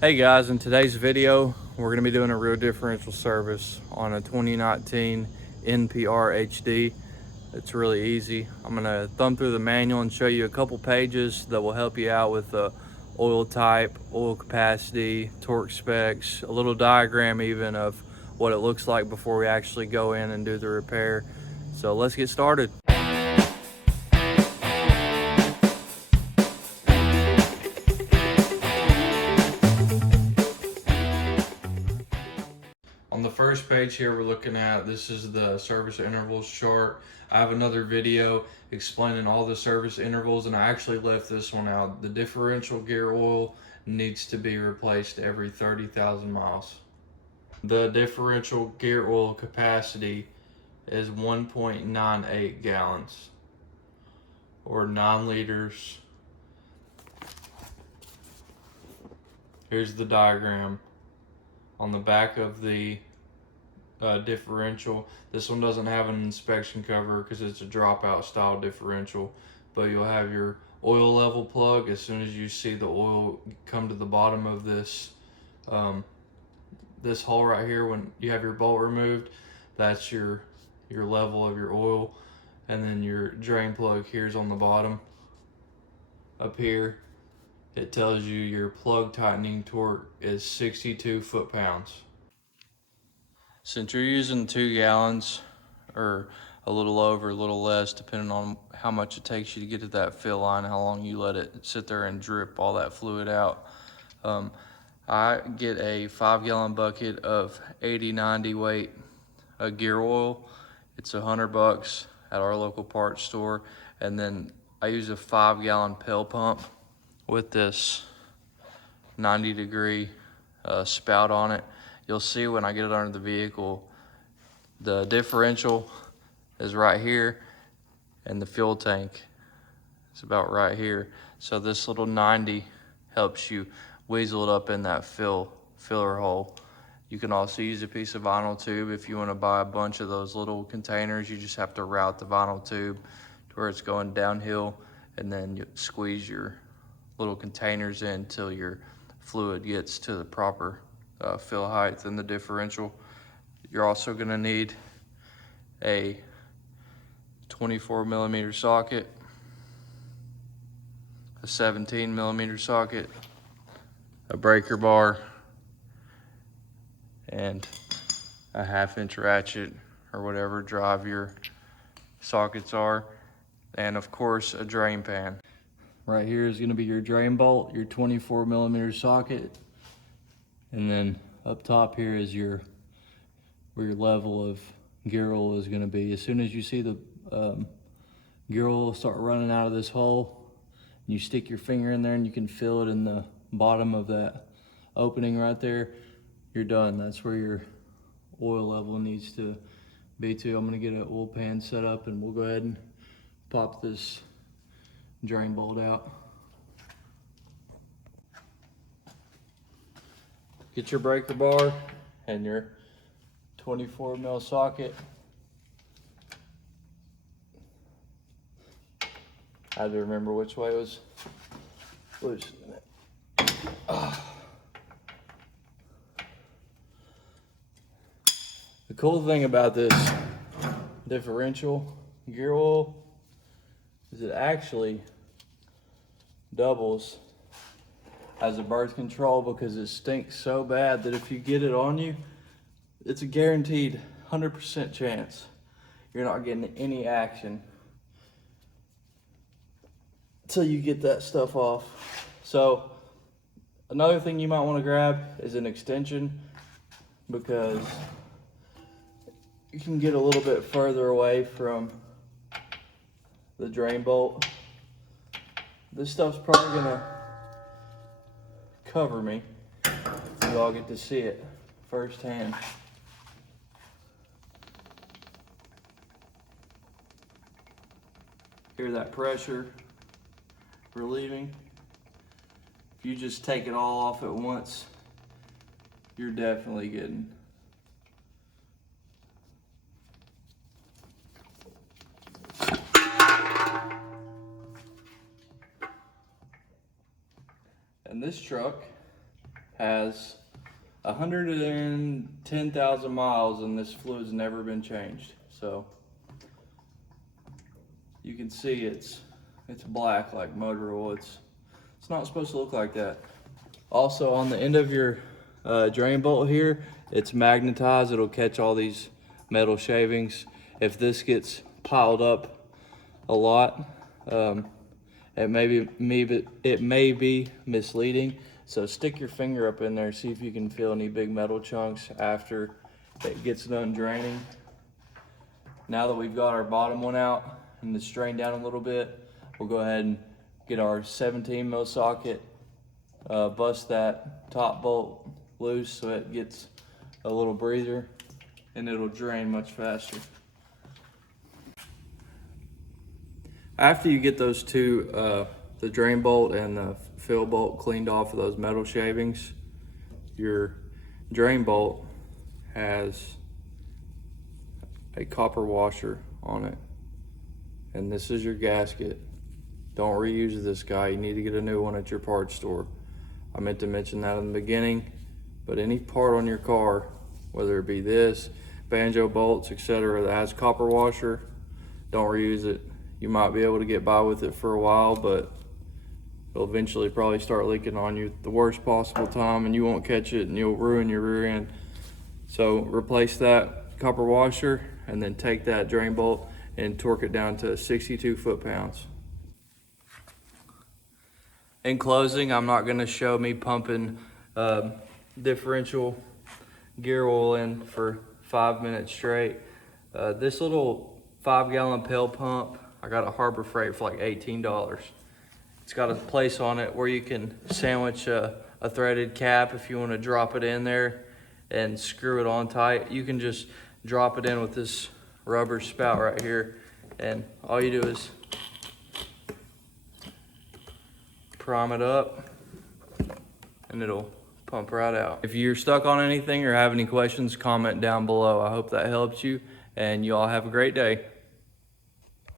Hey guys, in today's video, we're going to be doing a rear differential service on a 2019 NPR HD. It's really easy. I'm going to thumb through the manual and show you a couple pages that will help you out with the oil type, oil capacity, torque specs, a little diagram even of what it looks like before we actually go in and do the repair. So let's get started. On the first page here, we're looking at, this is the service intervals chart. I have another video explaining all the service intervals, and I actually left this one out. The differential gear oil needs to be replaced every 30,000 miles. The differential gear oil capacity is 1.98 gallons or 9 liters. Here's the diagram on the back of the differential. This one doesn't have an inspection cover because it's a dropout style differential, but you'll have your oil level plug. As soon as you see the oil come to the bottom of this this hole right here, when you have your bolt removed, that's your level of your oil. And then your drain plug here's on the bottom. Up here it tells you your plug tightening torque is 62 foot-pounds. Since you're using 2 gallons, or a little over, a little less, depending on how much it takes you to get to that fill line, how long you let it sit there and drip all that fluid out. I get a 5-gallon bucket of 80-90 weight gear oil. It's $100 at our local parts store. And then I use a 5-gallon pail pump with this 90-degree spout on it. You'll see when I get it under the vehicle, the differential is right here and the fuel tank is about right here. So this little 90 helps you weasel it up in that filler hole. You can also use a piece of vinyl tube if you want to buy a bunch of those little containers. You just have to route the vinyl tube to where it's going downhill, and then you squeeze your little containers in till your fluid gets to the proper fill height in the differential. You're also going to need a 24mm socket, a 17mm socket, a breaker bar, and a 1/2-inch ratchet or whatever drive your sockets are, and of course a drain pan. Right here is going to be your drain bolt, your 24mm socket, and then up top here is where your level of gear oil is going to be. As soon as you see the gear oil start running out of this hole, you stick your finger in there and you can feel it in the bottom of that opening right there, you're done. That's where your oil level needs to be to. I'm going to get an oil pan set up and we'll go ahead and pop this drain bolt out. Get your breaker bar and your 24mm socket. I had to remember which way was loosening it. The cool thing about this differential gear oil is it actually doubles as a birth control, because it stinks so bad that if you get it on you, it's a guaranteed 100% chance you're not getting any action until you get that stuff off. So another thing you might want to grab is an extension, because you can get a little bit further away from the drain bolt. This stuff's probably gonna cover me. You all get to see it firsthand. Hear that pressure relieving. If you just take it all off at once, you're definitely getting And this truck has 110,000 miles and this fluid's never been changed. So you can see it's black like motor oil. It's not supposed to look like that. Also on the end of your drain bolt here, it's magnetized. It'll catch all these metal shavings. If this gets piled up a lot, it may be misleading. So stick your finger up in there, see if you can feel any big metal chunks after it gets done draining. Now that we've got our bottom one out and it's drained down a little bit, we'll go ahead and get our 17 mil socket, bust that top bolt loose so it gets a little breather and it'll drain much faster. After you get those two, the drain bolt and the fill bolt cleaned off of those metal shavings, your drain bolt has a copper washer on it. And this is your gasket. Don't reuse this guy. You need to get a new one at your parts store. I meant to mention that in the beginning, but any part on your car, whether it be this, banjo bolts, etc., that has copper washer, don't reuse it. You might be able to get by with it for a while, but it'll eventually probably start leaking on you at the worst possible time and you won't catch it and you'll ruin your rear end. So replace that copper washer and then take that drain bolt and torque it down to 62 foot-pounds. In closing, I'm not gonna show me pumping differential gear oil in for 5 minutes straight. This little 5-gallon pail pump, I got a Harbor Freight for like $18. It's got a place on it where you can sandwich a threaded cap if you want to drop it in there and screw it on tight. You can just drop it in with this rubber spout right here, and all you do is prime it up and it'll pump right out. If you're stuck on anything or have any questions, comment down below. I hope that helped you, and you all have a great day.